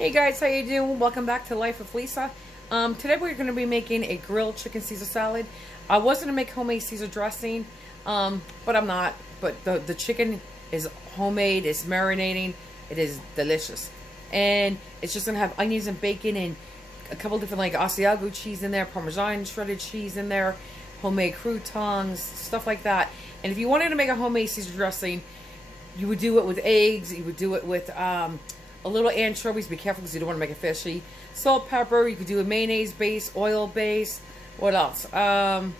Hey guys, how you doing? Welcome back to Life with Lisa. Today we're going to be making a grilled chicken Caesar salad. I was going to make homemade Caesar dressing, but I'm not. But the chicken is homemade, it's marinating, it is delicious. And it's just going to have onions and bacon and a couple different like Asiago cheese in there, Parmesan shredded cheese in there, homemade croutons, stuff like that. And if you wanted to make a homemade Caesar dressing, you would do it with eggs, you would do it with a little anchovies. Be careful because you don't want to make it fishy. Salt, pepper. You could do a mayonnaise base, oil base. What else? Oh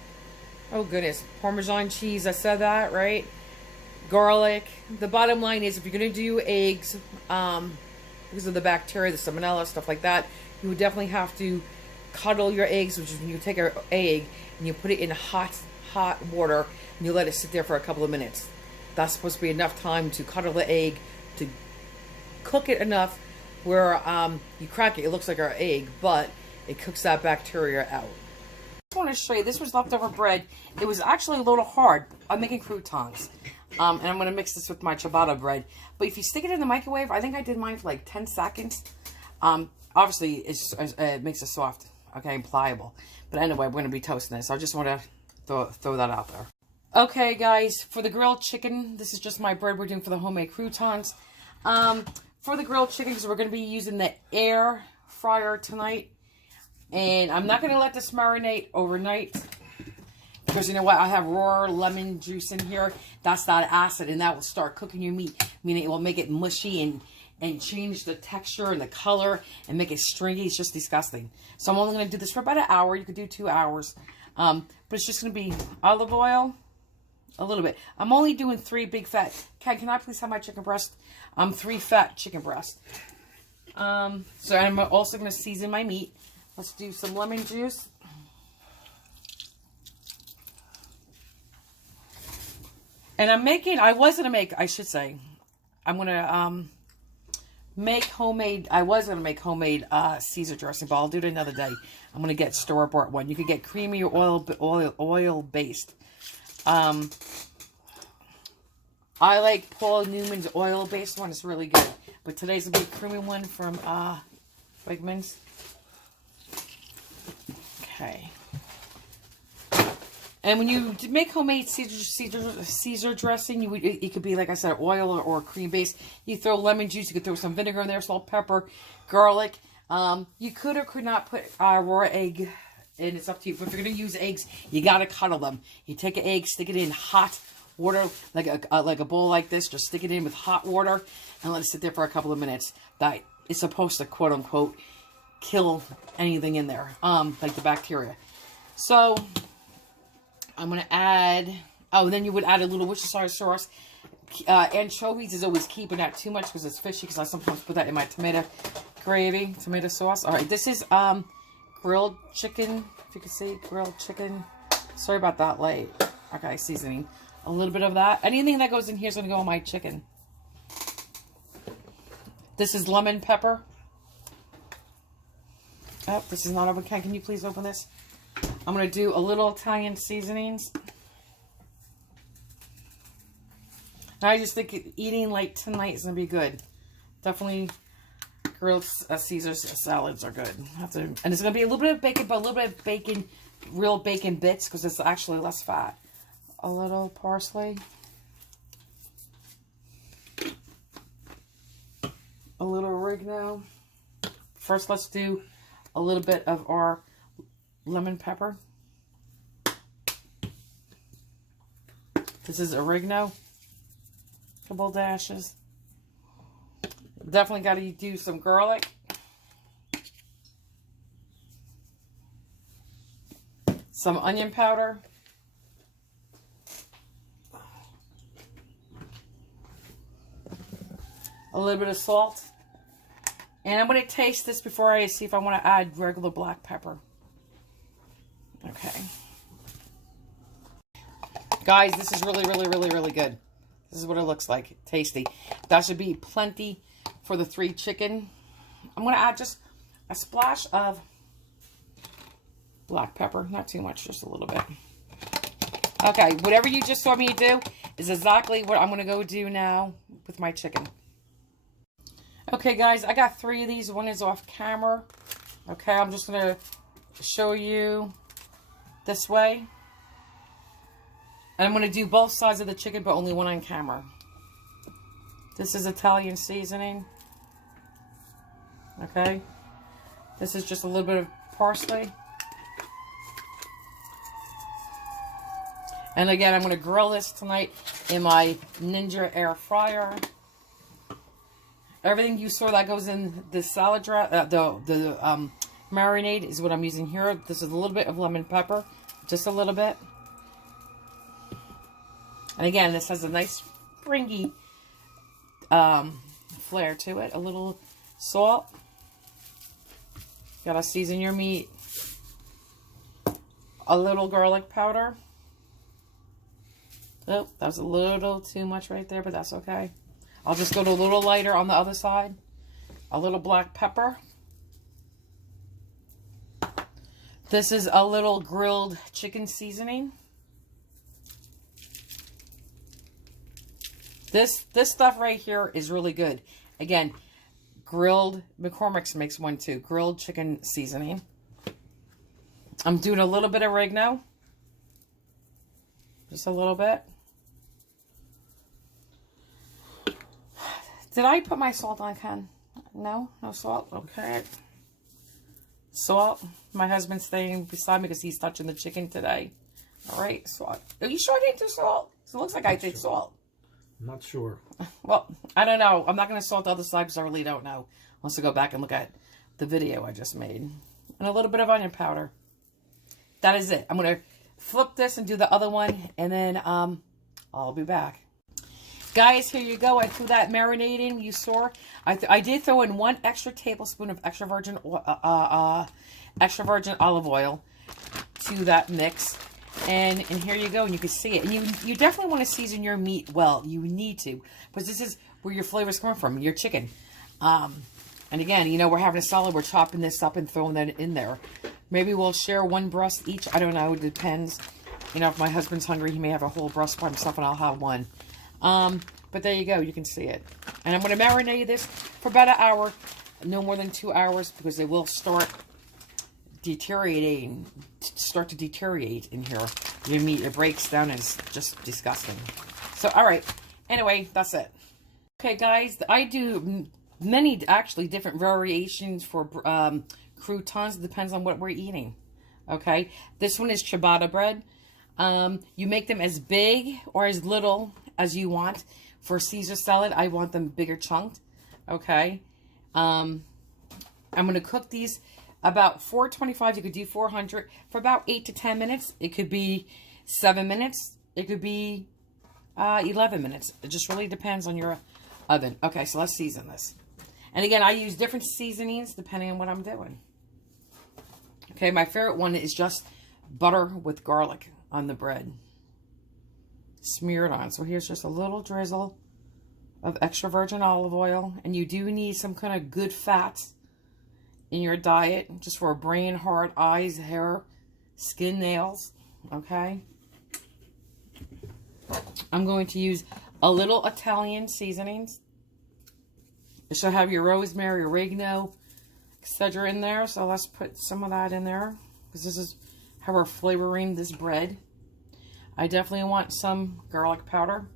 goodness, Parmesan cheese. I said that right. Garlic. The bottom line is, if you're gonna do eggs, because of the bacteria, the salmonella, stuff like that, you would definitely have to cuddle your eggs, which is when you take an egg and you put it in hot water and you let it sit there for a couple of minutes. That's supposed to be enough time to cuddle the egg, to cook it enough where you crack it, it looks like our egg, but it cooks that bacteria out. I just want to show you, this was leftover bread. It was actually a little hard. I'm making croutons. And I'm going to mix this with my ciabatta bread. But if you stick it in the microwave, I think I did mine for like 10 seconds. Obviously, it makes it soft, okay, and pliable. But anyway, we're going to be toasting this. So I just want to throw that out there. Okay, guys, for the grilled chicken, this is just my bread we're doing for the homemade croutons. For the grilled chicken, because we're going to be using the air fryer tonight. And I'm not going to let this marinate overnight. Because you know what? I have raw lemon juice in here. That's that acid. And that will start cooking your meat. Meaning it will make it mushy and change the texture and the color. And make it stringy. It's just disgusting. So I'm only going to do this for about an hour. You could do 2 hours. But it's just going to be olive oil. A little bit. I'm only doing 3 big fat. Can I please have my chicken breast? 3 fat chicken breast. So I'm also going to season my meat. Let's do some lemon juice. And I'm making, I'm going to make homemade, I was going to make homemade Caesar dressing, but I'll do it another day. I'm going to get store-bought one. You could get creamy or oil-based. I like Paul Newman's oil-based one. It's really good. But today's a big creamy one from Wegmans. Okay. And when you make homemade Caesar dressing, it could be, like I said, oil or cream based. You throw lemon juice. You could throw some vinegar in there, salt, pepper, garlic. You could or could not put raw egg. And it's up to you. But if you're going to use eggs, you got to cuddle them. You take an egg, stick it in hot water, like a bowl like this. Just stick it in with hot water and let it sit there for a couple of minutes. That is supposed to, quote unquote, kill anything in there, like the bacteria. So I'm going to add, then you would add a little Worcestershire sauce. Anchovies is always keeping that too much because it's fishy, because I sometimes put that in my tomato gravy, tomato sauce. All right, this is grilled chicken, if you can see, grilled chicken. Sorry about that light. Okay, seasoning. A little bit of that. Anything that goes in here is going to go on my chicken. This is lemon pepper. Oh, this is not open. Can you please open this? I'm going to do a little Italian seasonings. And I just think eating late tonight is going to be good. Definitely grilled Caesar salads are good. And it's going to be a little bit of bacon, but a little bit of bacon, real bacon bits, because it's actually less fat. A little parsley. A little oregano. First, let's do a little bit of our lemon pepper. This is oregano. A couple dashes. Definitely got to do some garlic. Some onion powder. A little bit of salt. And I'm going to taste this before I see if I want to add regular black pepper. Okay. Guys, this is really, really, really, really good. This is what it looks like. Tasty. That should be plenty for the 3 chicken. I'm going to add just a splash of black pepper. Not too much, just a little bit. Okay, whatever you just saw me do is exactly what I'm going to go do now with my chicken. Okay, guys, I got 3 of these. One is off camera. Okay, I'm just going to show you this way. And I'm going to do both sides of the chicken, but only one on camera. This is Italian seasoning. Okay. This is just a little bit of parsley. And again, I'm going to grill this tonight in my Ninja air fryer. Everything you saw that goes in the salad marinade is what I'm using here. This is a little bit of lemon pepper, just a little bit. And again, this has a nice springy flair to it. A little salt. Gotta season your meat. A little garlic powder. Oh, that was a little too much right there, but that's okay. I'll just go to a little lighter on the other side. A little black pepper. This is a little grilled chicken seasoning. This stuff right here is really good. Again, grilled, McCormick's makes one too. Grilled chicken seasoning. I'm doing a little bit of oregano. Just a little bit. Did I put my salt on, Ken? No? No salt? Okay. Salt. My husband's staying beside me because he's touching the chicken today. All right, salt. Are you sure I didn't do salt? So it looks like I did salt. I'm not sure. Well, I don't know. I'm not going to salt the other side because I really don't know. I'll also go back and look at the video I just made. And a little bit of onion powder. That is it. I'm going to flip this and do the other one. And then I'll be back. Guys, here you go. I threw that marinade in. You saw. I did throw in 1 extra tablespoon of extra virgin olive oil to that mix. And here you go, and you can see it. And you definitely want to season your meat well. You need to, because this is where your flavors come from, your chicken. And again, you know, we're having a salad. We're chopping this up and throwing that in there. Maybe we'll share 1 breast each. I don't know. It depends. You know, if my husband's hungry, he may have a whole breast by himself, and I'll have 1. But there you go. You can see it. And I'm going to marinate this for about an hour. No more than 2 hours, because they will start deteriorating. Start to deteriorate in here. Your meat, it breaks down, and it's just disgusting. So, all right. Anyway, that's it. Okay, guys. I do many, actually, different variations for croutons. It depends on what we're eating. Okay. This one is ciabatta bread. You make them as big or as little as you want. For Caesar salad, I want them bigger chunked. Okay. I'm going to cook these about 425. You could do 400 for about 8 to 10 minutes. It could be 7 minutes. It could be 11 minutes. It just really depends on your oven. Okay, so let's season this. And again, I use different seasonings depending on what I'm doing. Okay, my favorite one is just butter with garlic on the bread. Smeared on. So here's just a little drizzle of extra virgin olive oil. And you do need some kind of good fats in your diet, just for a brain, heart, eyes, hair, skin, nails. Okay. I'm going to use a little Italian seasonings. It should have your rosemary, oregano, etc. in there. So let's put some of that in there, because this is how we're flavoring this bread. I definitely want some garlic powder.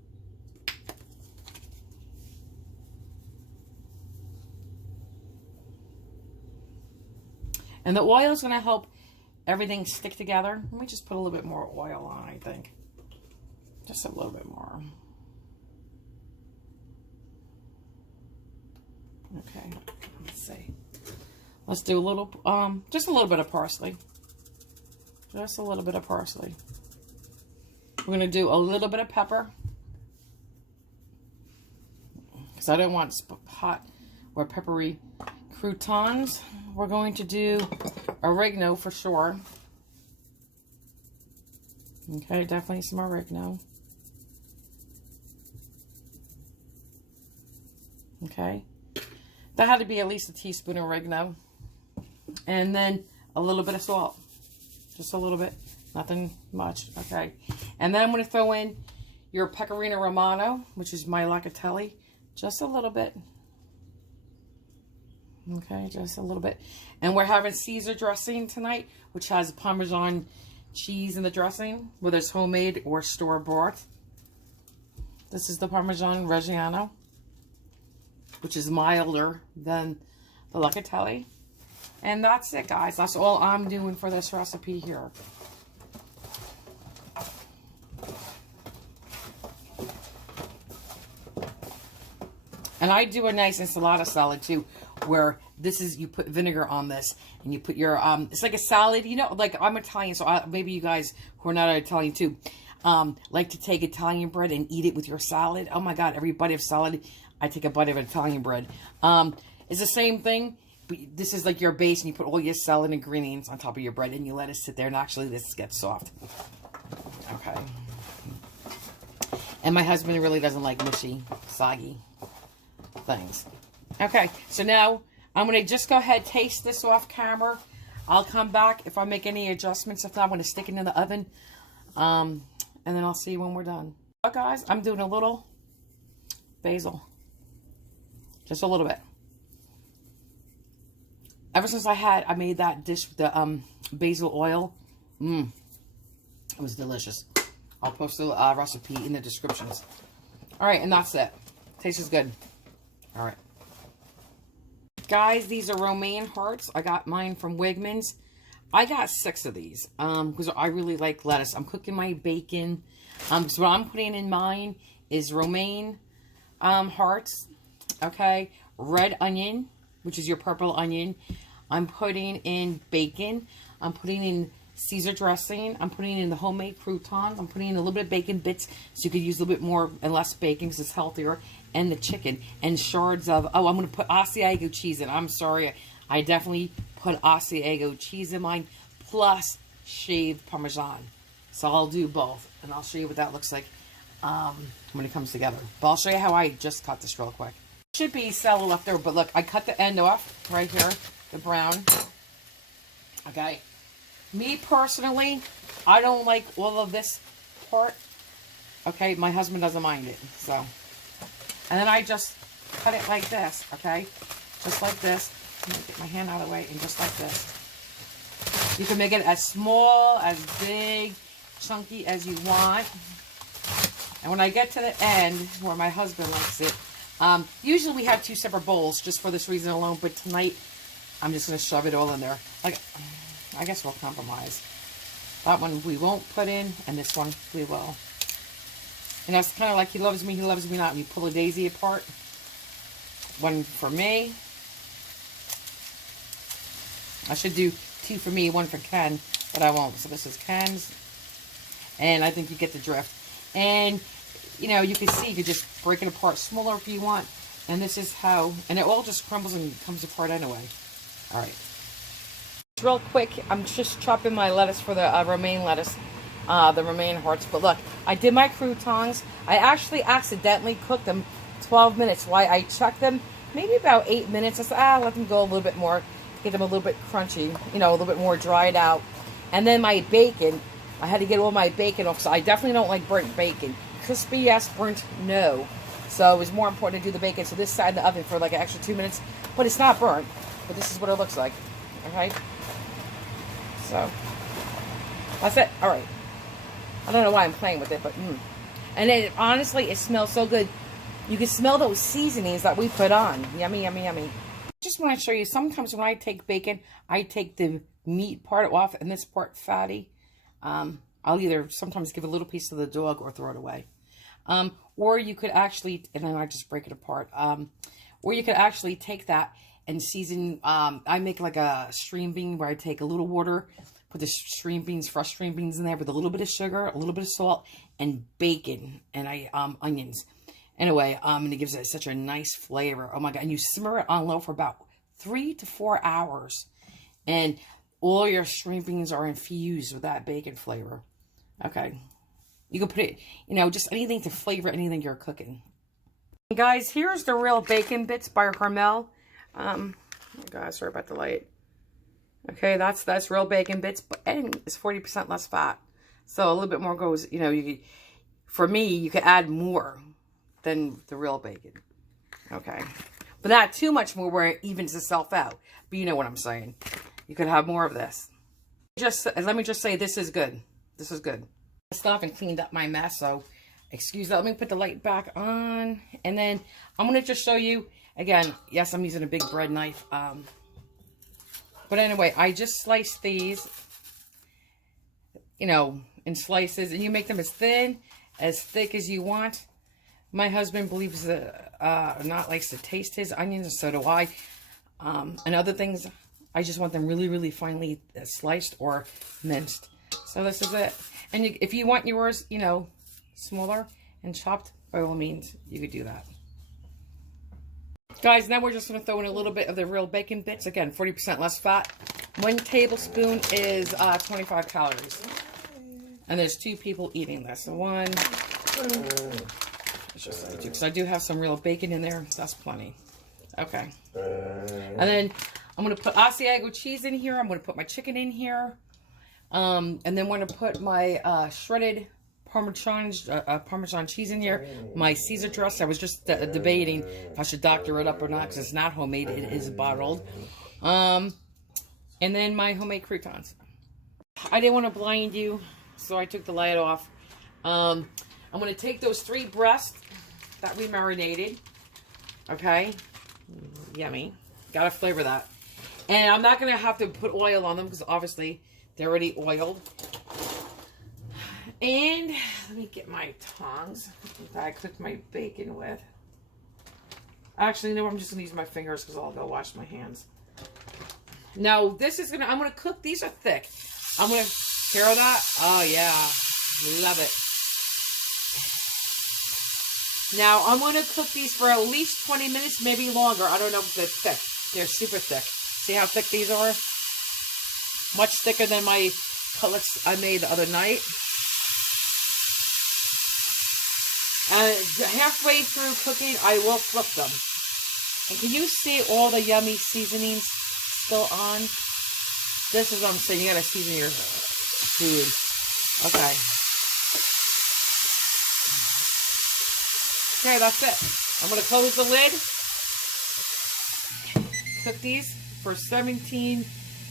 And the oil is going to help everything stick together. Let me just put a little bit more oil on, I think. Just a little bit more. Okay, let's see. Let's do a little, just a little bit of parsley. Just a little bit of parsley. We're going to do a little bit of pepper, because I don't want hot or peppery croutons. We're going to do oregano for sure. Okay, definitely some oregano. Okay. That had to be at least a teaspoon of oregano. And then a little bit of salt. Just a little bit. Nothing much. Okay. And then I'm going to throw in your pecorino romano, which is my locatelli. Just a little bit. Okay, just a little bit. And we're having Caesar dressing tonight, which has Parmesan cheese in the dressing, whether it's homemade or store-bought. This is the Parmesan Reggiano, which is milder than the Locatelli. And that's it, guys. That's all I'm doing for this recipe here. And I do a nice enchilada salad too, where this is, you put vinegar on this, and you put your, it's like a salad, you know, like I'm Italian, so maybe you guys who are not Italian too, like to take Italian bread and eat it with your salad. Oh my God, every bite of salad, I take a bite of Italian bread. It's the same thing, but this is like your base, and you put all your salad ingredients on top of your bread, and you let it sit there, and actually this gets soft. Okay. And my husband really doesn't like mushy, soggy things. Okay, so now I'm going to just go ahead, taste this off camera. I'll come back if I make any adjustments. If not, I'm going to stick it in the oven. And then I'll see you when we're done. But guys, I'm doing a little basil. Just a little bit. Ever since I made that dish with the basil oil, it was delicious. I'll post the recipe in the descriptions. All right, and that's it. Tastes good. All right. Guys, these are romaine hearts. I got mine from Wegmans. I got 6 of these because I really like lettuce. I'm cooking my bacon. So what I'm putting in mine is romaine hearts. Okay. Red onion, which is your purple onion. I'm putting in bacon. I'm putting in Caesar dressing. I'm putting in the homemade croutons. I'm putting in a little bit of bacon bits so you could use a little bit more and less bacon because it's healthier. And the chicken and shards of, oh, I'm going to put Asiago cheese in. I'm sorry. I definitely put Asiago cheese in mine plus shaved Parmesan. So I'll do both. And I'll show you what that looks like when it comes together. But I'll show you how I just cut this real quick. Should be salad left over, but look, I cut the end off right here, the brown. Okay. Me personally, I don't like all of this part. Okay, my husband doesn't mind it, so. And then I just cut it like this, okay? Just like this. I'm gonna get my hand out of the way, and just like this. You can make it as small, as big, chunky as you want. And when I get to the end, where my husband likes it, usually we have 2 separate bowls just for this reason alone, but tonight I'm just going to shove it all in there. Like, I guess we'll compromise. That one we won't put in, and this one we will. And that's kind of like he loves me not. And you pull a daisy apart. One for me. I should do 2 for me, 1 for Ken, but I won't. So this is Ken's. And I think you get the drift. And, you know, you can see, you can just break it apart smaller if you want. And this is how, and it all just crumbles and comes apart anyway. All right. Real quick, I'm just chopping my lettuce for the romaine lettuce. The romaine hearts. But look, I did my croutons. I actually accidentally cooked them 12 minutes. Why? I checked them maybe about 8 minutes. I said, let them go a little bit more. Get them a little bit crunchy. You know, a little bit more dried out. And then my bacon, I had to get all my bacon off. So I definitely don't like burnt bacon. Crispy, yes. Burnt, no. So it was more important to do the bacon. So this side in the oven for like an extra 2 minutes. But it's not burnt. But this is what it looks like. Okay? So, that's it. All right. I don't know why I'm playing with it, but And then, honestly, it smells so good. You can smell those seasonings that we put on. Yummy, yummy, yummy. Just want to show you, sometimes when I take bacon, I take the meat part off and this part fatty. I'll either sometimes give a little piece to the dog or throw it away. Or you could actually, and then I just break it apart. Or you could actually take that and season. I make like a string bean where I take a little water, put the string beans, fresh string beans in there with a little bit of sugar, a little bit of salt, and bacon, and onions. Anyway, and it gives it such a nice flavor. Oh my God. And you simmer it on low for about 3 to 4 hours. And all your string beans are infused with that bacon flavor. Okay. You can put it, you know, just anything to flavor anything you're cooking. And guys, here's the real bacon bits by Hormel. Oh God, sorry about the light. Okay, that's real bacon bits, and it's 40% less fat. So a little bit more goes, you know, for me, you can add more than the real bacon. Okay. But not too much more where it evens itself out. But you know what I'm saying. You could have more of this. Let me just say, this is good. This is good. I stopped and cleaned up my mess, so excuse that. Let me put the light back on. And then I'm going to just show you, again, yes, I'm using a big bread knife. But anyway, I just sliced these, you know, in slices. And you make them as thin, as thick as you want. My husband believes not likes to taste his onions, and so do I. And other things, I just want them really, really finely sliced or minced. So this is it. And if you want yours, you know, smaller and chopped, by all means, you could do that. Guys, now we're just going to throw in a little bit of the real bacon bits. Again, 40% less fat. 1 tablespoon is 25 calories. And there's 2 people eating this. So 1, because I do have some real bacon in there. That's plenty. Okay. And then I'm going to put Asiago cheese in here. I'm going to put my chicken in here. And then I'm going to put my shredded Parmesan cheese in here. My Caesar dressing. I was just debating if I should doctor it up or not, because it's not homemade. It is bottled. And then my homemade croutons. I didn't want to blind you, so I took the light off. I'm going to take those 3 breasts that we marinated. Okay. Yummy. Gotta flavor that. And I'm not going to have to put oil on them, because obviously they're already oiled. And let me get my tongs that I cooked my bacon with. Actually, no, I'm just going to use my fingers, because I'll go wash my hands. Now, this is I'm going to cook. These are thick. I'm going to, hear that? Oh, yeah. Love it. Now, I'm going to cook these for at least 20 minutes, maybe longer. I don't know if they're thick. They're super thick. See how thick these are? Much thicker than my cutlets I made the other night. And halfway through cooking, I will flip them. And can you see all the yummy seasonings still on? This is what I'm saying. You gotta season your food. Okay. Okay, that's it. I'm gonna close the lid. Cook these for 17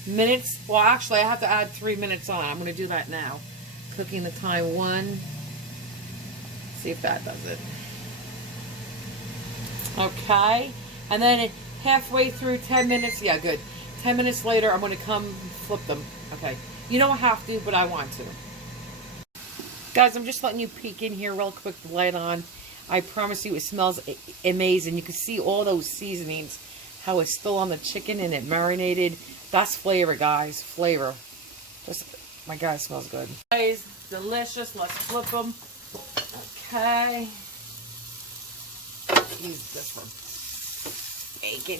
minutes. Well, actually, I have to add 3 minutes on. I'm gonna do that now. Cooking the time 1. See if that does it. Okay. And then halfway through 10 minutes. Yeah, good. 10 minutes later, I'm going to come flip them. Okay. You don't have to, but I want to. Guys, I'm just letting you peek in here real quick, the light on. I promise you, it smells amazing. You can see all those seasonings, how it's still on the chicken and it marinated. That's flavor, guys. Flavor. My God, it smells good. Guys, delicious. Let's flip them. Okay. Use this one. Bacon.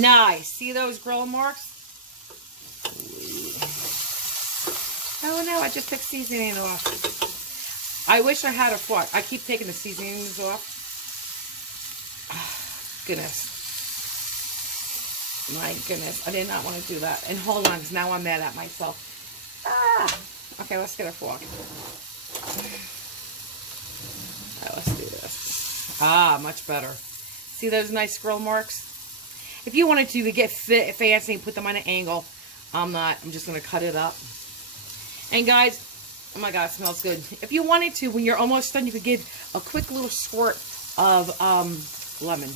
Nice. See those grill marks? Oh no, I just took seasoning off. I wish I had a fork. I keep taking the seasonings off. Goodness. My goodness. I did not want to do that. And hold on, because now I'm mad at myself. Okay, let's get a fork. Alright, let's do this. Much better. See those nice grill marks? If you wanted to get fancy and put them on an angle, I'm not. I'm just going to cut it up. And guys, oh my God, it smells good. If you wanted to, when you're almost done, you could give a quick little squirt of lemon.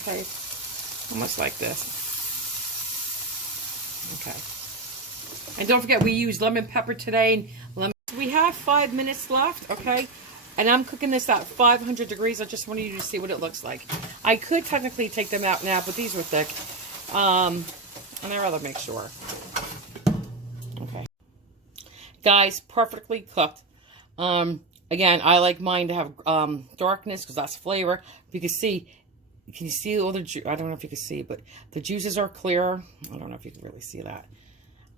Okay? Almost like this. Okay. And don't forget, we used lemon pepper today. And lemon. We have 5 minutes left, okay? And I'm cooking this at 500 degrees. I just wanted you to see what it looks like. I could technically take them out now, but these were thick. And I'd rather make sure. Okay. Guys, perfectly cooked. Again, I like mine to have darkness because that's flavor. You can see you see all the I don't know if you can see, but the juices are clear. I don't know if you can really see that.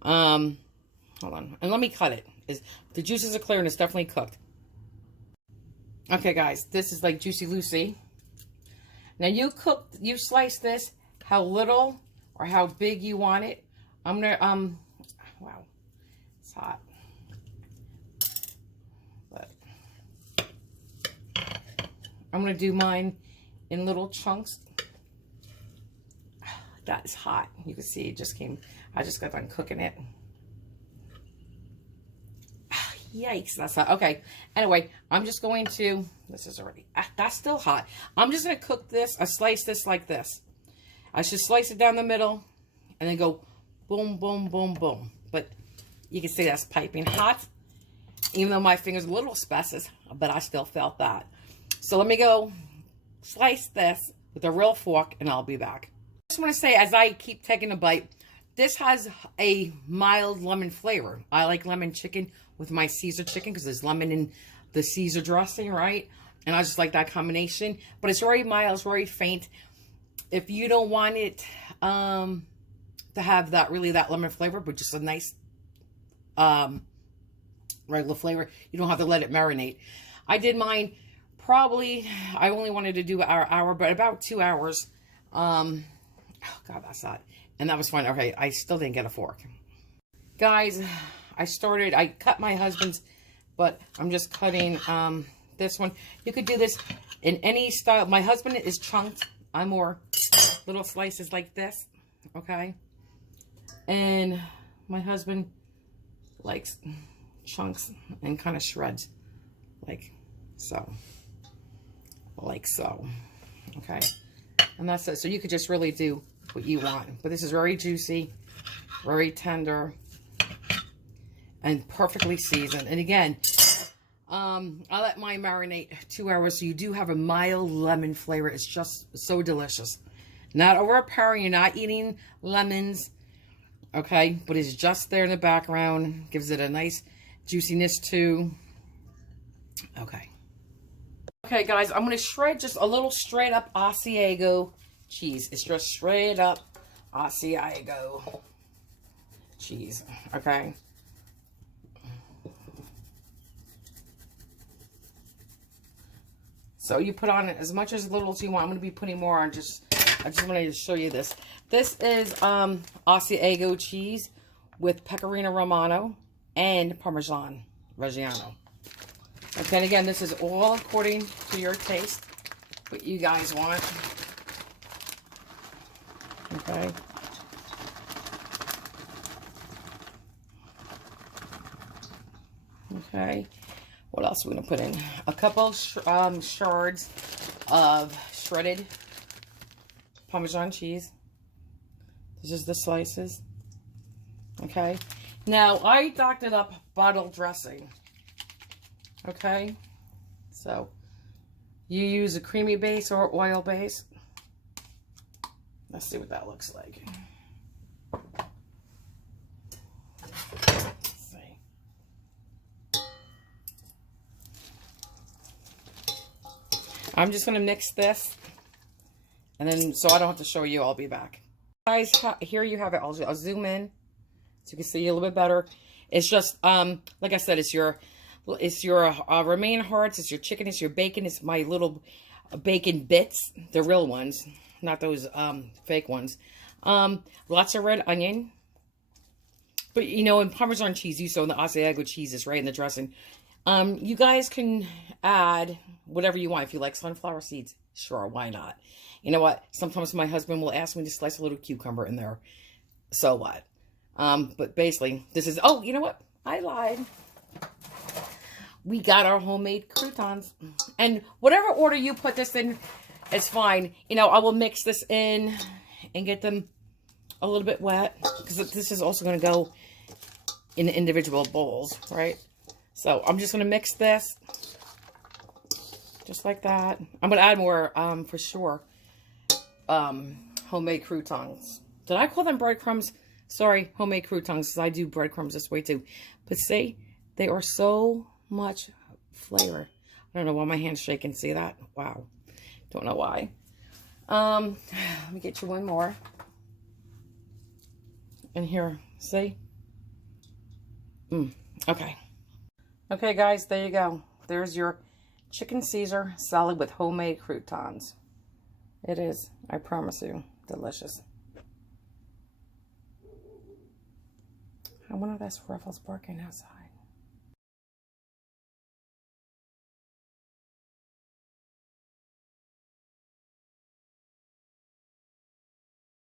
Hold on. And let me cut it. The juices are clear and it's definitely cooked. Okay, guys, this is like Juicy Lucy. Now you slice this how little or how big you want it. I'm gonna wow, it's hot. But I'm going to do mine in little chunks. That is hot. You can see it just came. I just got done cooking it. Yikes, that's hot. Okay, anyway, I'm just going to, this is already, that's still hot. I'm just going to cook this. I slice this like this. I should slice it down the middle and then go boom, boom, boom, boom. But you can see that's piping hot. Even though my finger's a little asbestos, but I still felt that. So let me go slice this with a real fork and I'll be back. I just want to say, as I keep taking a bite, this has a mild lemon flavor. I like lemon chicken with my Caesar chicken because there's lemon in the Caesar dressing, right? And I just like that combination. But it's very mild, it's very faint. If you don't want it to have that that lemon flavor, but just a nice regular flavor, you don't have to let it marinate. I did mine probably, I only wanted to do an hour, but about 2 hours. Oh God, that's hot. And that was fun. Okay, I still didn't get a fork. Guys, I cut my husband's, but I'm just cutting this one. You could do this in any style. My husband is chunked. I'm more little slices like this, okay? And my husband likes chunks and kind of shreds, like so. Like so, okay? And that's it. So you could just really do what you want. But this is very juicy, very tender, and perfectly seasoned. And again, I let mine marinate 2 hours, so you do have a mild lemon flavor. It's just so delicious. Not overpowering. You're not eating lemons, okay? But it's just there in the background. Gives it a nice juiciness too. Okay. Okay, guys, I'm going to shred just a little straight up Asiago cheese. It's just straight up Asiago cheese, okay? So you put on as much as little as you want. I'm going to be putting more on. I just wanted to show you this. This is Asiago cheese with Pecorino Romano and Parmesan Reggiano. Okay, and again, this is all according to your taste, what you guys want. Okay. Okay. What else are we going to put in? A couple shards of shredded Parmesan cheese. This is the slices. Okay. Now, I doctored up bottle dressing. Okay. So, you use a creamy base or oil base. Let's see what that looks like. Let's see. I'm just going to mix this. And then, so I don't have to show you, I'll be back. Guys, here you have it. I'll zoom in so you can see a little bit better. It's just, like I said, it's your romaine hearts, it's your chicken, it's your bacon, it's my little bacon bits, the real ones, not those fake ones. Lots of red onion. But, you know, in Parmesan cheese, you saw in the Asiago cheeses, right, in the dressing. You guys can add whatever you want. If you like sunflower seeds, sure, why not? You know what? Sometimes my husband will ask me to slice a little cucumber in there. So what? But basically, this is... Oh, you know what? I lied. We got our homemade croutons. And whatever order you put this in, it's fine. You know, I will mix this in and get them a little bit wet. Because this is also going to go in individual bowls, right? So I'm just going to mix this. Just like that. I'm going to add more, for sure, homemade croutons. Did I call them breadcrumbs? Sorry, homemade croutons, because I do breadcrumbs this way too. But see, they are so much flavor. I don't know why my hand's shaking. See that? Wow. Don't know why. Let me get you one more. And here, see? Okay. Okay, guys, there you go. There's your Chicken Caesar salad with homemade croutons. It is, I promise you, delicious. I wonder if that's Ruffles barking outside.